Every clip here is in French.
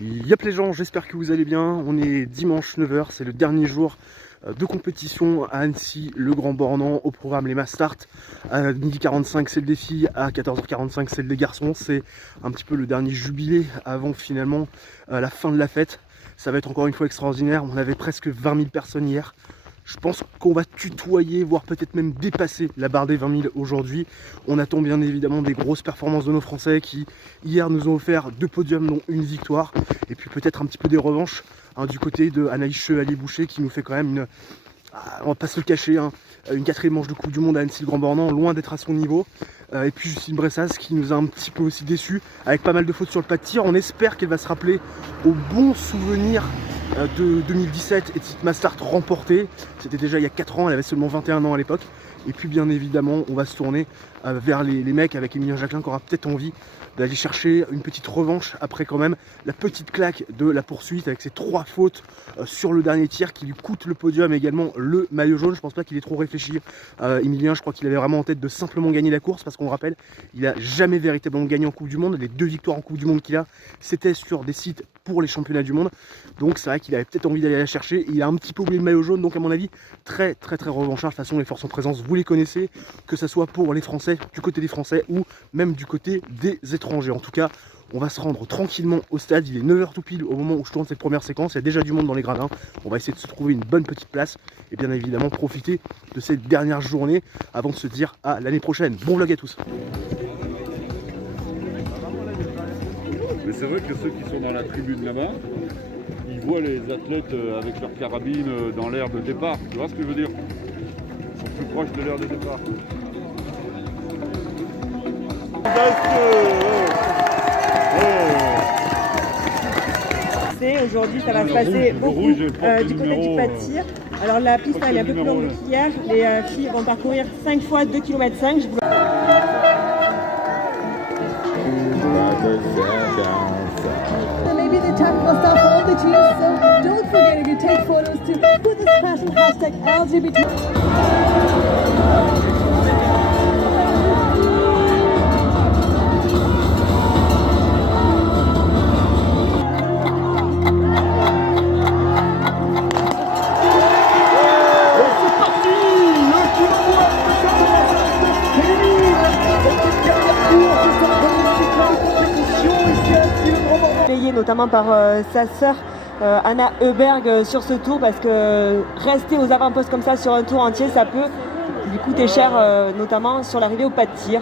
Yep les gens, j'espère que vous allez bien. On est dimanche 9h, c'est le dernier jour de compétition à Annecy, le Grand Bornand. Au programme les mass start. À 12h45 c'est le défi, à 14h45 c'est le des garçons. C'est un petit peu le dernier jubilé avant finalement la fin de la fête. Ça va être encore une fois extraordinaire. On avait presque 20 000 personnes hier. Je pense qu'on va tutoyer, voire peut-être même dépasser la barre des 20 000 aujourd'hui. On attend bien évidemment des grosses performances de nos Français qui, hier, nous ont offert 2 podiums, dont une victoire. Et puis peut-être un petit peu des revanches du côté de Anaïs Chevalier-Boucher qui nous fait quand même on va pas se le cacher, une 4e manche de Coupe du Monde à Annecy le Grand Bornand, loin d'être à son niveau. Et puis Justine Bressas qui nous a un petit peu aussi déçus, avec pas mal de fautes sur le pas de tir. On espère qu'elle va se rappeler au bon souvenir de 2017 et de cette mass start remportée. C'était déjà il y a 4 ans, elle avait seulement 21 ans à l'époque. Et puis bien évidemment, on va se tourner vers les mecs avec Emilien Jacquelin qui aura peut-être envie d'aller chercher une petite revanche après quand même la petite claque de la poursuite avec ses 3 fautes sur le dernier tir qui lui coûte le podium et également le maillot jaune. Je pense pas qu'il ait trop réfléchi. Emilien, je crois qu'il avait vraiment en tête de simplement gagner la course parce qu'on rappelle, il a jamais véritablement gagné en Coupe du Monde. Les 2 victoires en Coupe du Monde qu'il a, c'était sur des sites pour les championnats du monde. Donc c'est vrai qu'il avait peut-être envie d'aller la chercher. Il a un petit peu oublié le maillot jaune, donc à mon avis, très revanchard. De toute façon, les forces en présence, vous les connaissez, que ce soit pour les Français, du côté des Français ou même du côté des étrangers. En tout cas, on va se rendre tranquillement au stade. Il est 9h tout pile au moment où je tourne cette première séquence. Il y a déjà du monde dans les gradins. On va essayer de se trouver une bonne petite place et bien évidemment profiter de cette dernière journée avant de se dire à l'année prochaine. Bon vlog à tous. Mais c'est vrai que ceux qui sont dans la tribune là-bas, ils voient les athlètes avec leurs carabines dans l'aire de départ. Tu vois ce que je veux dire? Ils sont plus proches de l'aire de départ. Aujourd'hui, ça va se passer beaucoup du côté du pas de tir. Alors la piste elle est un peu plus longue qu'hier. Les filles vont parcourir 5 fois 2,5 km. Maybe the time will start for all the teams, so don't forget to take photos to put this fashion hashtag LGBT. Notamment par sa sœur Anna Heuberg sur ce tour, parce que rester aux avant-postes comme ça sur un tour entier, ça peut lui coûter cher, notamment sur l'arrivée au pas de tir.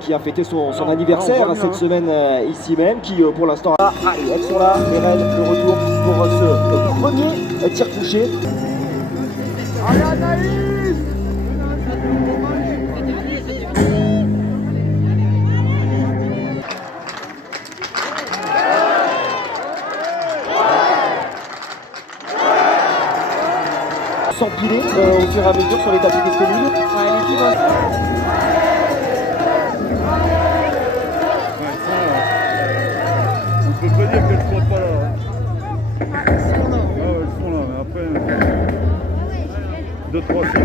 Qui a fêté son anniversaire cette semaine ici même, qui pour l'instant allez, elles sont là, et le retour pour ce premier tir touché. Allez Anaïs! S'empiler au fur et à mesure sur les tapis disponibles. On peut pas dire qu'elles ne sont pas là. Elles sont là, mais après 2-3 6.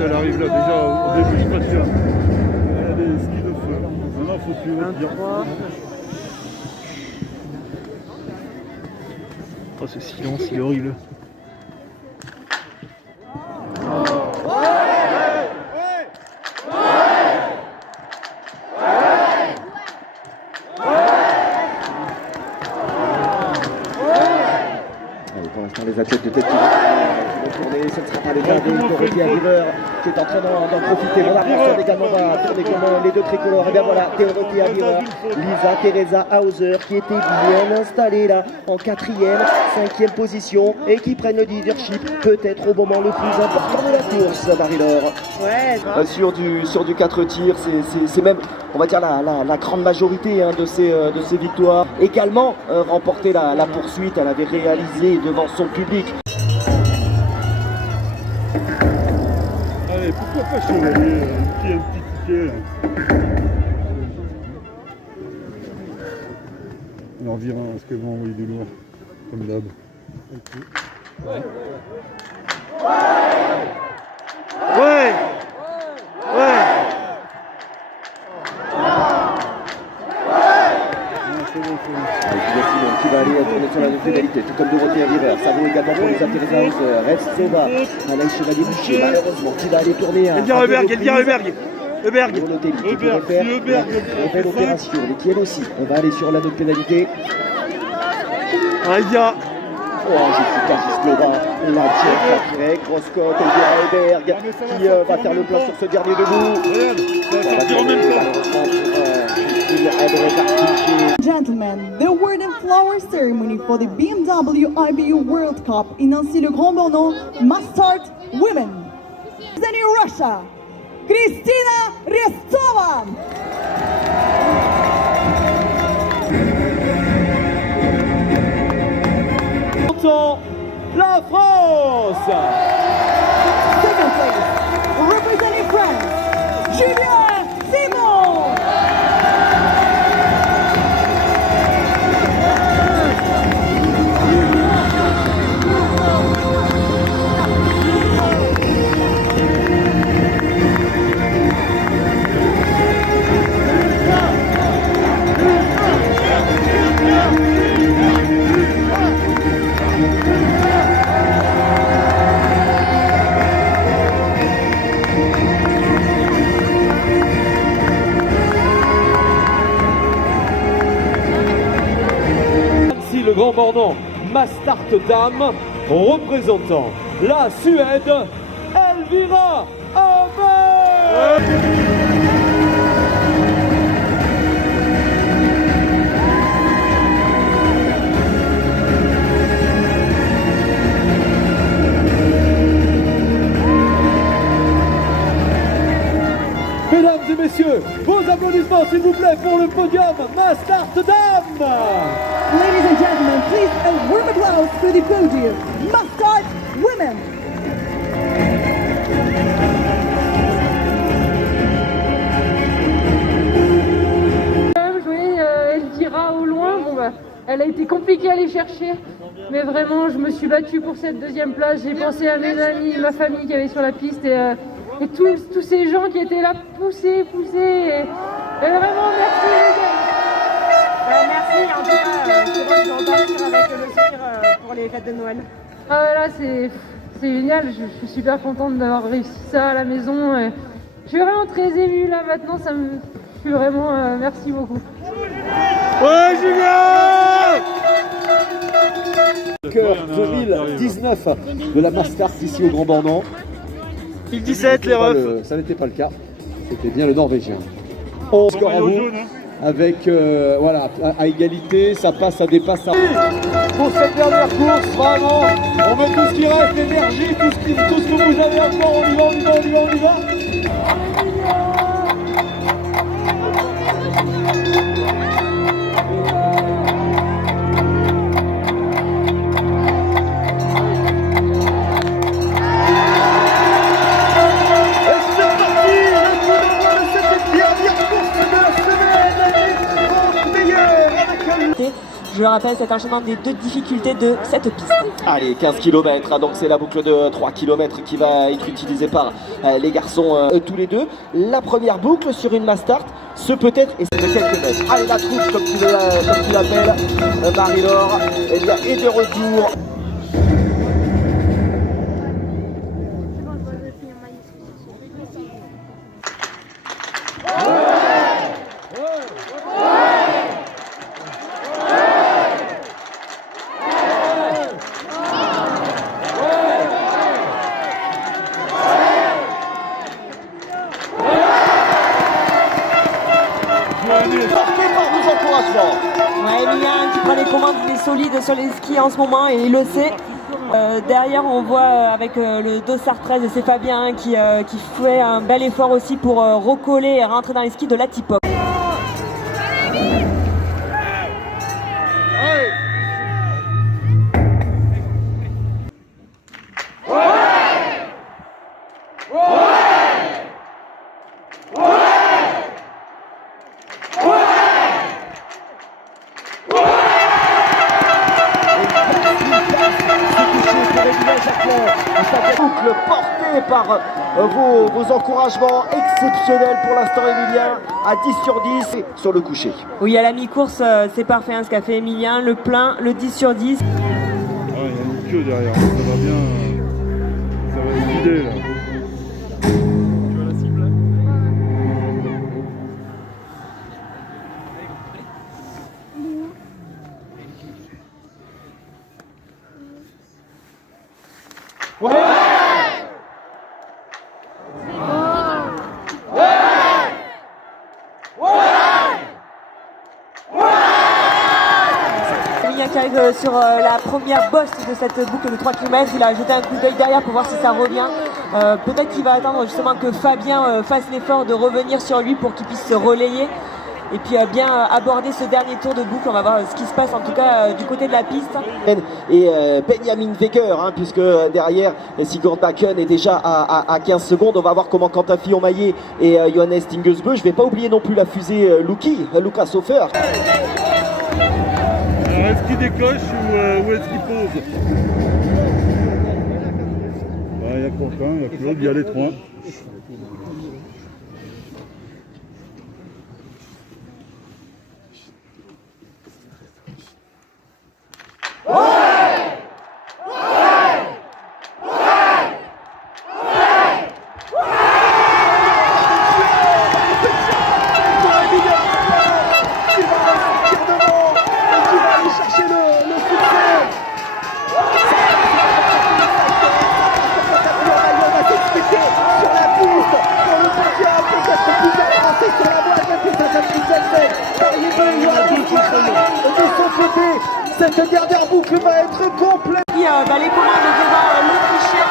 Elle arrive là déjà au début du pas de tir. Elle a des skis de feu. Maintenant il faut suivre. 23. Oh ce silence, il est horrible. Pour l'instant, les athlètes de tête qui vont tourner, ce ne sera pas le cas de Dorothée Aguirre qui est en train d'en profiter. Mon adversaire également va tourner comme les 2 tricolores. Et bien voilà, Dorothée Aguirre, Lisa Teresa Hauser qui était bien installée là en 4e, 5e position et qui prennent le leadership peut-être au moment le plus important de la course, Marie-Laure. Ouais. Sur du 4 tirs, c'est même, on va dire, la grande majorité de ces victoires. Également remporté la poursuite, elle avait réalisé devant son public. pourquoi pas chevalier, un petit ticket là. On en revient à ce que vont envoyer du lourd, comme d'hab. Ouais. Ouais. Simon qui va aller tourner sur la pénalité, tout comme Dorothée River. Ça vaut également pour les Atterrizers. Revsova, Alain Chevalier Boucher, malheureusement, qui va aller tourner. Elvire Heuberg. Pour noter qui pourrait faire une belle opération. Les tiennes aussi. On va aller sur la note pénalité. Aïe. Oh, Jessica Gislova, la tient tirée, grosse cote, Elvira Heuberg qui va faire le plein sur ce dernier debout. Gentlemen, the Word and Flower ceremony for the BMW IBU World Cup in Nancy-le-Grand-Bornand must start women. Representing Russia, Kristina Restova. La France. Second place, representing France, Julia Simon. Le Grand Bornand Mastart Dame représentant la Suède, Elvira Heuberg. Mesdames et messieurs, vos applaudissements s'il vous plaît pour le podium Mastart Dame. Ladies and gentlemen, please a warm applause for the podium. Mastart Women. Je voyais Elvira au loin, elle a été compliquée à aller chercher, mais vraiment je me suis battue pour cette deuxième place. J'ai pensé à mes amis, ma famille qui avait sur la piste et tous ces gens qui étaient là, pousser et vraiment merci les gars. Merci, en tout cas, c'est bon, je vais en partir avec le sourire pour les fêtes de Noël. Ah là c'est génial, je suis super contente d'avoir réussi ça à la maison. Et je suis vraiment très émue là maintenant, je suis vraiment, merci beaucoup. Ouais, Julien. Cœur 2019 de la Mastart ici au Grand Bornand. 2017 les refs. Ça n'était pas le cas, c'était bien le Norvégien. On score à vous. Avec voilà, à égalité, ça passe, ça dépasse. Pour cette dernière course, vraiment, on met tout ce qui reste, l'énergie, tout ce que vous avez encore, on y va. Je rappelle cet enchaînement des deux difficultés de cette piste. Allez, 15 km, donc c'est la boucle de 3 km qui va être utilisée par les garçons tous les deux. La première boucle sur une Mastart, ce peut-être est de quelques mètres. Allez, la troupe, comme tu l'appelles, Marie-Laure, est de retour. Ouais, Emilien qui prend les commandes, il est solide sur les skis en ce moment et il le sait. Derrière on voit avec le dossard 13 et c'est Fabien qui fait un bel effort aussi pour recoller et rentrer dans les skis de la Tipop. Ouais Jacqueline, boucle portée par vos encouragements exceptionnels pour l'instant, Emilien, à 10/10 sur le coucher. Oui, à la mi-course, c'est parfait ce qu'a fait Emilien, le plein, le 10/10. Ah, il y a une queue derrière, ça va bien, ça va se vider là. Tu vois la cible là? Emilien qui arrive sur la première bosse de cette boucle de 3 km, il a jeté un coup d'œil derrière pour voir si ça revient. Peut-être qu'il va attendre justement que Fabien fasse l'effort de revenir sur lui pour qu'il puisse se relayer et puis bien aborder ce dernier tour de boucle. On va voir ce qui se passe en tout cas du côté de la piste. Et Benjamin Weger, puisque derrière Sigurd Bakken est déjà à 15 secondes. On va voir comment Quentin Fillon-Maillet et Johannes Dingesbø. Je ne vais pas oublier non plus la fusée Lucas Hofer. Alors est-ce qu'il décoche ou est-ce qu'il pose? Il y a Quentin, il y a Claude, il y a les trois. Cette dernière boucle va être complète. Les commandes devant l'Autrichien.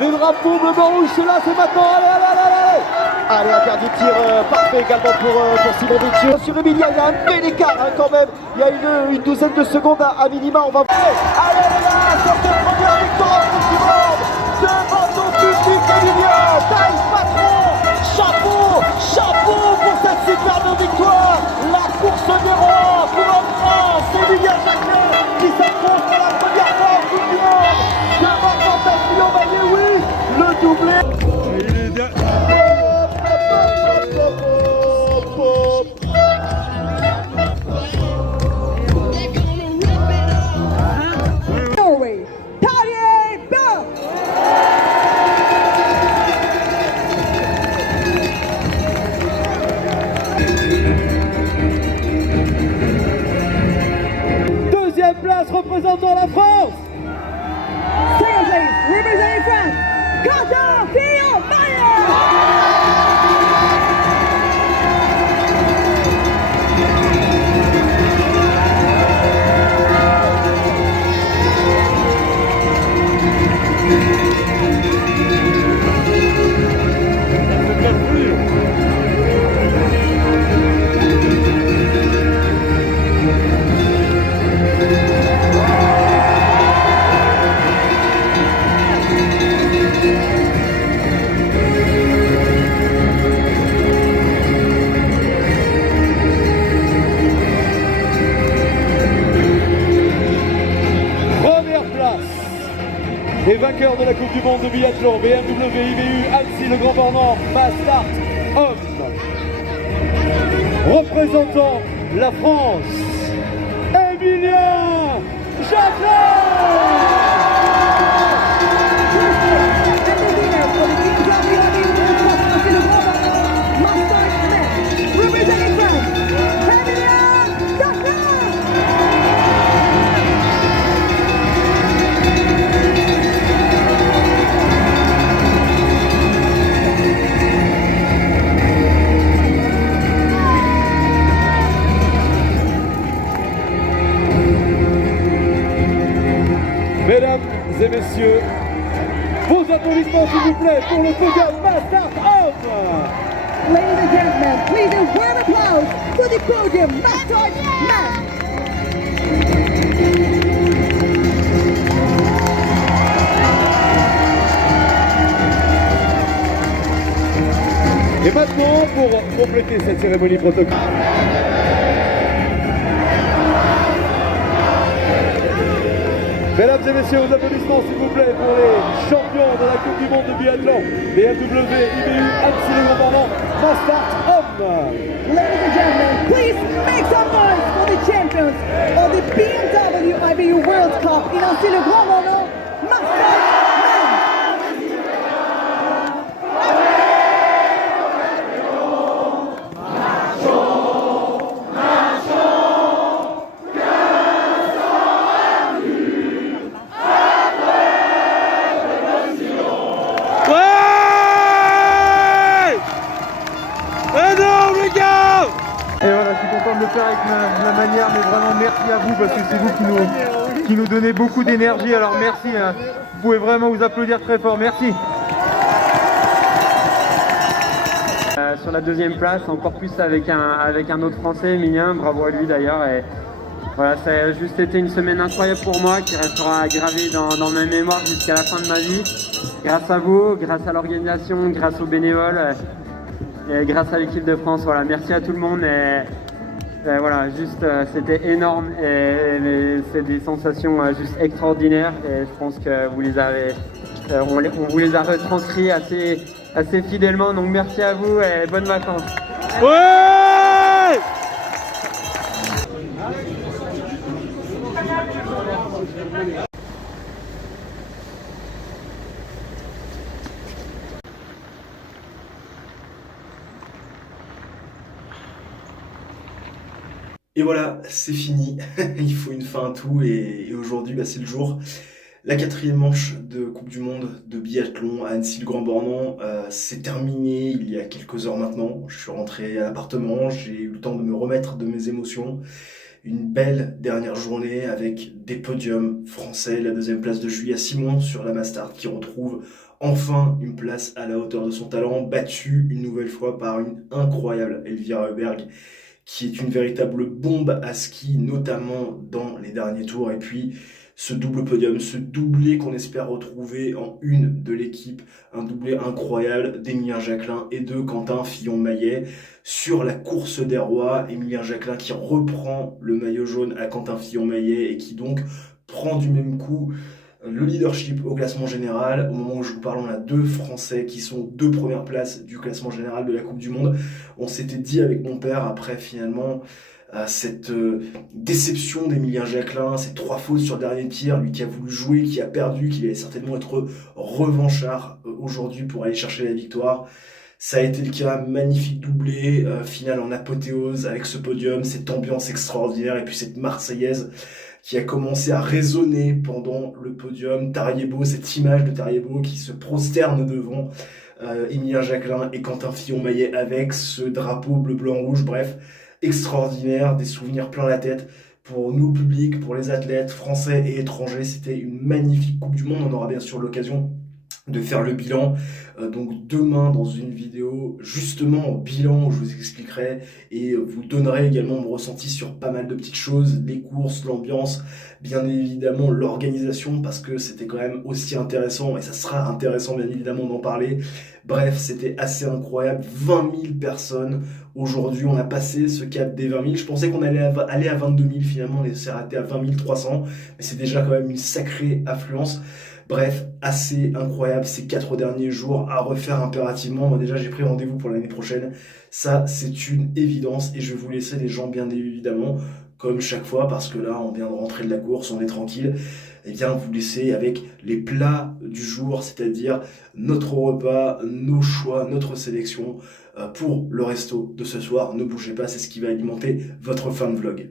Le drapeau bleu-blanc-rouge, c'est là, c'est maintenant. Allez, un dernier tir parfait également pour Simon Bétieux. Sur Emilia, il y a un bel écart quand même. Il y a une douzaine de secondes à minima. On va voir. Allez là, sur cette première victoire en Coupe du Monde devant ton public, Emilia. Taille patron, chapeau pour cette superbe victoire. La course des rois pour la France. Emilia Jacquemin qui s'accroche pour la première fois en Coupe du Monde devant Quentin Fillon-Maillet, oui, le doublé. Norway, Tarjei Bø. Deuxième place représentant la France. Second place, representing France, Quentin Fillon-Maillet. Et vainqueur de la Coupe du Monde de biathlon, BMW IBU Annecy le Grand Bornand, Mastart homme. Représentant la France, Emilien Jacquemin. Mesdames et messieurs, vos applaudissements s'il vous plaît pour le podium Mastart homme. Ladies and gentlemen, please a warm applause for the podium Mastart man. Et maintenant, pour compléter cette cérémonie protocolaire, Mesdames et messieurs, vos applaudissements s'il vous plaît pour les champions de la Coupe du Monde de biathlon BMW IBU Annecy-le-Grand-Bornand Mastart Homme. Ladies and gentlemen, please make some noise for the champions of the BMW IBU World Cup in Annecy-le-Grand-Bornand Mastart Men. Et voilà, je suis content de le faire avec la manière, mais vraiment merci à vous parce que c'est vous qui nous donnez beaucoup d'énergie. Alors merci, hein. Vous pouvez vraiment vous applaudir très fort, merci. Sur la deuxième place, encore plus avec un autre Français, Emilien, bravo à lui d'ailleurs. Et voilà, ça a juste été une semaine incroyable pour moi qui restera gravée dans ma mémoire jusqu'à la fin de ma vie. Grâce à vous, grâce à l'organisation, grâce aux bénévoles. Et grâce à l'équipe de France, voilà, merci à tout le monde et voilà, juste c'était énorme et c'est des sensations juste extraordinaires et je pense que vous les avez, on vous les a retranscrits assez fidèlement, donc merci à vous et bonnes vacances. Ouais! Et voilà, c'est fini, il faut une fin à tout et aujourd'hui c'est le jour. La 4e manche de Coupe du Monde de biathlon à Annecy-le-Grand-Bornand, c'est terminé il y a quelques heures maintenant. Je suis rentré à l'appartement, j'ai eu le temps de me remettre de mes émotions. Une belle dernière journée avec des podiums français, la 2e place de Julia Simon sur la Mastart qui retrouve enfin une place à la hauteur de son talent, battue une nouvelle fois par une incroyable Elvira Heuberg, qui est une véritable bombe à ski, notamment dans les derniers tours. Et puis, ce double podium, ce doublé qu'on espère retrouver en une de l'équipe, un doublé incroyable d'Emilien Jacquelin et de Quentin Fillon-Maillet. Sur la course des rois, Emilien Jacquelin qui reprend le maillot jaune à Quentin Fillon-Maillet et qui donc prend du même coup le leadership au classement général. Au moment où je vous parle, on a 2 Français qui sont 2 premières places du classement général de la Coupe du Monde. On s'était dit avec mon père, après finalement cette déception d'Emilien Jacquelin, ces 3 fautes sur le dernier tir, lui qui a voulu jouer, qui a perdu, qui allait certainement être revanchard aujourd'hui pour aller chercher la victoire. Ça a été le cas, magnifique doublé, finale en apothéose avec ce podium, cette ambiance extraordinaire et puis cette Marseillaise qui a commencé à résonner pendant le podium. Tariebo, cette image de Tariebo qui se prosterne devant Emilien Jacquelin et Quentin Fillon-Maillet avec ce drapeau bleu, blanc, rouge. Bref, extraordinaire, des souvenirs plein la tête pour nous, le public, pour les athlètes français et étrangers. C'était une magnifique Coupe du Monde. On aura bien sûr l'occasion de faire le bilan donc demain dans une vidéo justement au bilan où je vous expliquerai et vous donnerai également mon ressenti sur pas mal de petites choses, les courses, l'ambiance, bien évidemment l'organisation parce que c'était quand même aussi intéressant et ça sera intéressant bien évidemment d'en parler. Bref, c'était assez incroyable, 20 000 personnes. Aujourd'hui, on a passé ce cap des 20 000. Je pensais qu'on allait aller à 22 000, finalement on s'est arrêté à 20 300, mais c'est déjà quand même une sacrée affluence. Bref, assez incroyable ces 4 derniers jours à refaire impérativement. Moi déjà j'ai pris rendez-vous pour l'année prochaine. Ça c'est une évidence et je vais vous laisser les gens bien évidemment comme chaque fois parce que là on vient de rentrer de la course, on est tranquille. Et bien vous laisser avec les plats du jour, c'est-à-dire notre repas, nos choix, notre sélection pour le resto de ce soir. Ne bougez pas, c'est ce qui va alimenter votre fin de vlog.